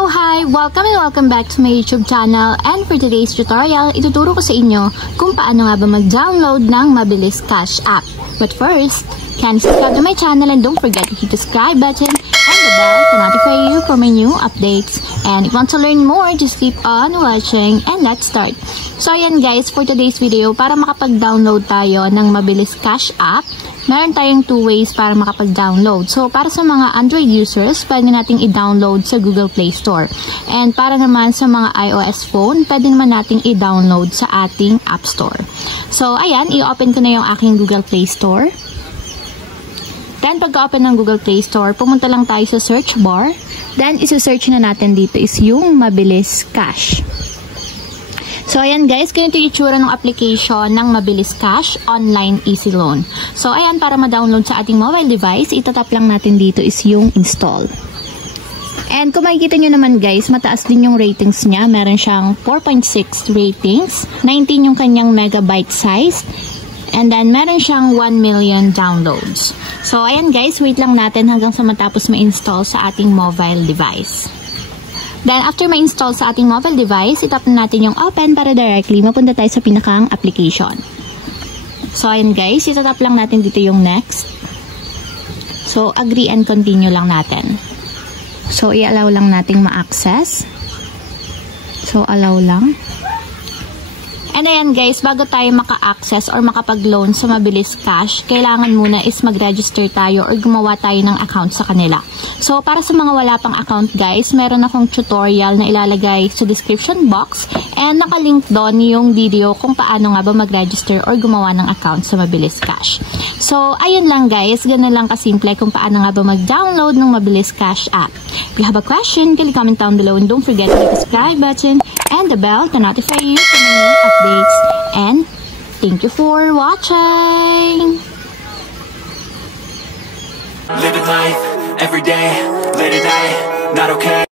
So hi! Welcome and welcome back to my YouTube channel, and for today's tutorial, ituturo ko sa inyo kung paano nga ba mag-download ng Mabilis Cash app. But first, can you subscribe to my channel and don't forget to hit the subscribe button and the bell to notify you for my new updates. And if you want to learn more, just keep on watching and let's start. So ayan guys, for today's video, para makapag-download tayo ng Mabilis Cash app, meron tayong two ways para makapag-download. So, para sa mga Android users, pwede nating i-download sa Google Play Store. And para naman sa mga iOS phone, pwede naman nating i-download sa ating App Store. So, ayan, i-open ko na yung aking Google Play Store. Then, pagka-open ng Google Play Store, pumunta lang tayo sa search bar. Then, isa-search na natin dito is yung Mabilis Cash. So, ayan guys, ganito yung itsura ng application ng Mabilis Cash Online Easy Loan. So, ayan, para ma-download sa ating mobile device, itatap lang natin dito is yung install. And kung makikita nyo naman guys, mataas din yung ratings niya. Meron siyang 4.6 ratings, 19 yung kanyang megabyte size, and then meron siyang 1 million downloads. So, ayan guys, wait lang natin hanggang sa matapos ma-install sa ating mobile device. Then, after ma-install sa ating mobile device, itap na natin yung open para directly mapunta tayo sa pinakang application. So, ayan guys, itatap lang natin dito yung next. So, agree and continue lang natin. So, i-allow lang nating ma-access. So, allow lang. And ayan guys, bago tayo maka-access or makapag-loan sa Mabilis Cash, kailangan muna is mag-register tayo or gumawa tayo ng account sa kanila. So, para sa mga wala pang account guys, meron akong tutorial na ilalagay sa description box and nakalink doon yung video kung paano nga ba mag-register or gumawa ng account sa Mabilis Cash. So, ayun lang guys, ganun lang kasimple kung paano nga ba mag-download ng Mabilis Cash app. If you have a question, kindly comment down below and don't forget to hit the subscribe button and the bell to notify you for my new updates. And thank you for watching! Living life every day, late at night, not okay.